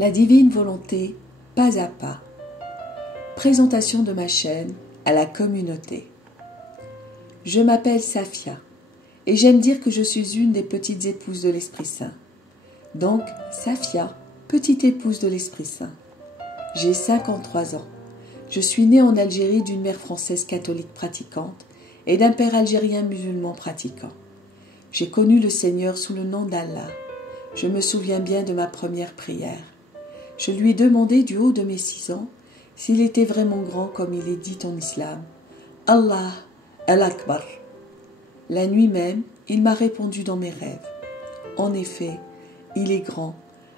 La divine volonté, pas à pas. Présentation de ma chaîne à la communauté. Je m'appelle Safia et j'aime dire que je suis une des petites épouses de l'Esprit Saint. Donc, Safia, petite épouse de l'Esprit Saint. J'ai 53 ans. Je suis née en Algérie d'une mère française catholique pratiquante et d'un père algérien musulman pratiquant. J'ai connu le Seigneur sous le nom d'Allah. Je me souviens bien de ma première prière. Je lui ai demandé du haut de mes 6 ans s'il était vraiment grand comme il est dit en islam. Allah al-Akbar. La nuit même, il m'a répondu dans mes rêves. En effet, il est grand,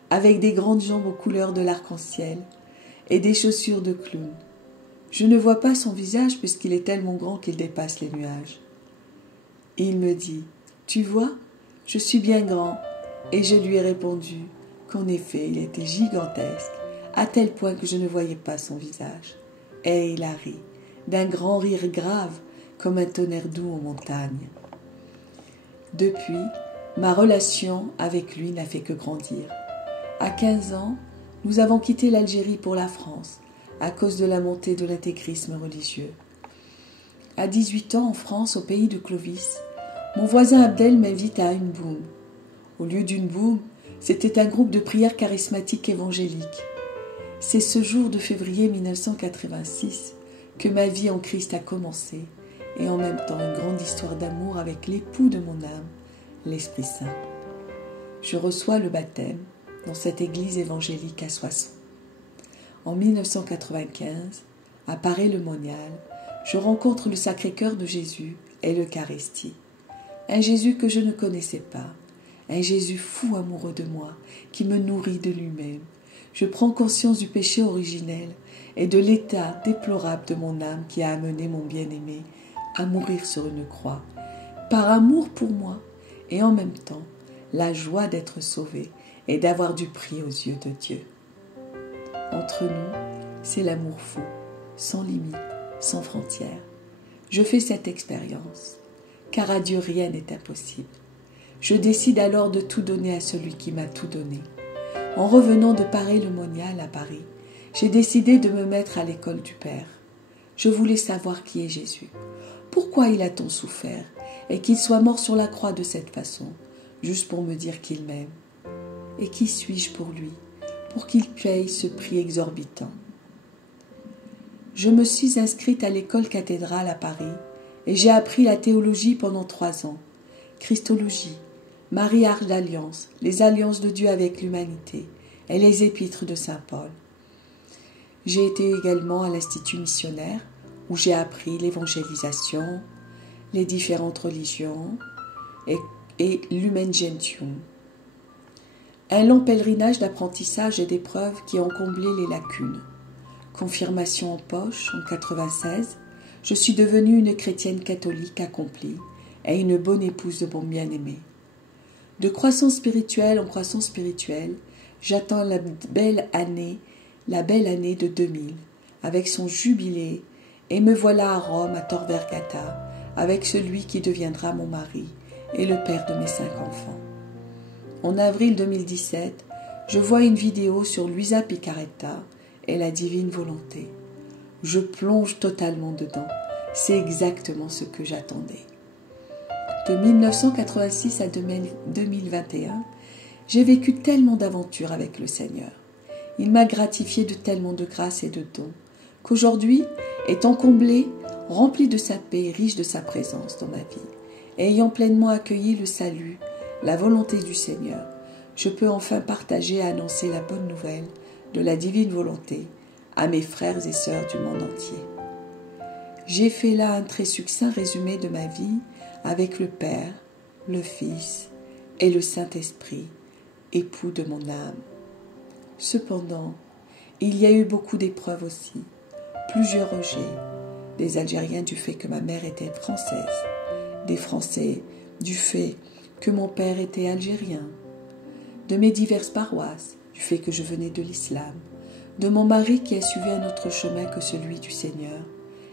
avec des grandes jambes aux couleurs de l'arc-en-ciel et des chaussures de clown. Je ne vois pas son visage puisqu'il est tellement grand qu'il dépasse les nuages. Et il me dit, « Tu vois, je suis bien grand. » Et je lui ai répondu qu'en effet, il était gigantesque, à tel point que je ne voyais pas son visage. Et il a ri, d'un grand rire grave, comme un tonnerre doux en montagne. Depuis, ma relation avec lui n'a fait que grandir. À 15 ans, nous avons quitté l'Algérie pour la France, à cause de la montée de l'intégrisme religieux. À 18 ans, en France, au pays de Clovis, mon voisin Abdel m'invite à une boum. Au lieu d'une boum, c'était un groupe de prière charismatique évangélique. C'est ce jour de février 1986 que ma vie en Christ a commencé, et en même temps une grande histoire d'amour avec l'époux de mon âme, l'Esprit Saint. Je reçois le baptême dans cette église évangélique à Soissons. En 1995, à Paray-le-Monial, je rencontre le Sacré-Cœur de Jésus et l'Eucharistie. Un Jésus que je ne connaissais pas, un Jésus fou amoureux de moi, qui me nourrit de lui-même. Je prends conscience du péché originel et de l'état déplorable de mon âme qui a amené mon bien-aimé à mourir sur une croix, par amour pour moi, et en même temps, la joie d'être sauvé et d'avoir du prix aux yeux de Dieu. Entre nous, c'est l'amour fou, sans limite, sans frontières. Je fais cette expérience, car à Dieu rien n'est impossible. Je décide alors de tout donner à celui qui m'a tout donné. En revenant de Paray-le-Monial à Paris, j'ai décidé de me mettre à l'école du Père. Je voulais savoir qui est Jésus. Pourquoi il a tant souffert et qu'il soit mort sur la croix de cette façon, juste pour me dire qu'il m'aime. Et qui suis-je pour lui, pour qu'il paye ce prix exorbitant? Je me suis inscrite à l'école cathédrale à Paris et j'ai appris la théologie pendant 3 ans. Christologie, Marie Arche d'Alliance, les alliances de Dieu avec l'humanité et les épîtres de Saint Paul. J'ai été également à l'Institut missionnaire où j'ai appris l'évangélisation, les différentes religions et l'Human Gentium. Un long pèlerinage d'apprentissage et d'épreuves qui ont comblé les lacunes. Confirmation en poche en 1996, je suis devenue une chrétienne catholique accomplie et une bonne épouse de mon bien-aimé. De croissance spirituelle en croissance spirituelle, j'attends la belle année de 2000, avec son jubilé, et me voilà à Rome, à Tor Vergata, avec celui qui deviendra mon mari et le père de mes 5 enfants. En avril 2017, je vois une vidéo sur Luisa Picaretta et la divine volonté. Je plonge totalement dedans. C'est exactement ce que j'attendais. De 1986 à 2021, j'ai vécu tellement d'aventures avec le Seigneur. Il m'a gratifié de tellement de grâces et de dons, qu'aujourd'hui, étant comblé, rempli de sa paix et riche de sa présence dans ma vie, et ayant pleinement accueilli le salut, la volonté du Seigneur, je peux enfin partager et annoncer la bonne nouvelle de la divine volonté à mes frères et sœurs du monde entier. J'ai fait là un très succinct résumé de ma vie avec le Père, le Fils et le Saint-Esprit, époux de mon âme. Cependant, il y a eu beaucoup d'épreuves aussi, plusieurs rejets, des Algériens du fait que ma mère était française, des Français du fait que mon père était algérien, de mes diverses paroisses, du fait que je venais de l'islam, de mon mari qui a suivi un autre chemin que celui du Seigneur,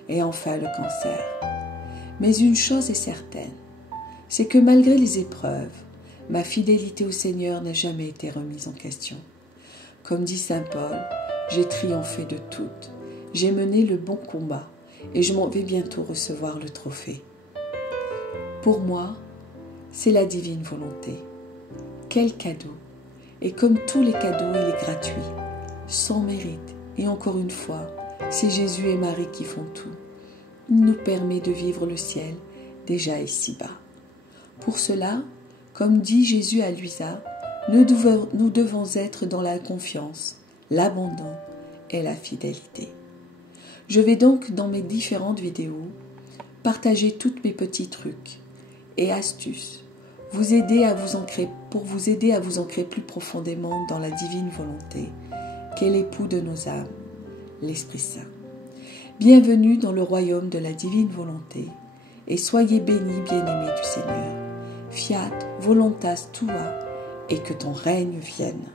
et enfin le cancer. Mais une chose est certaine, c'est que malgré les épreuves, ma fidélité au Seigneur n'a jamais été remise en question. Comme dit saint Paul, j'ai triomphé de toutes, j'ai mené le bon combat et je m'en vais bientôt recevoir le trophée. Pour moi, c'est la divine volonté. Quel cadeau! Et comme tous les cadeaux, il est gratuit, sans mérite. Et encore une fois, c'est Jésus et Marie qui font tout. Il nous permet de vivre le ciel déjà ici-bas. Pour cela, comme dit Jésus à Luisa, nous devons être dans la confiance, l'abandon et la fidélité. Je vais donc, dans mes différentes vidéos, partager tous mes petits trucs et astuces, pour vous aider à vous ancrer plus profondément dans la divine volonté, qu'est l'époux de nos âmes, l'Esprit Saint. Bienvenue dans le royaume de la divine volonté, et soyez bénis, bien-aimés du Seigneur. Fiat voluntas tua, et que ton règne vienne.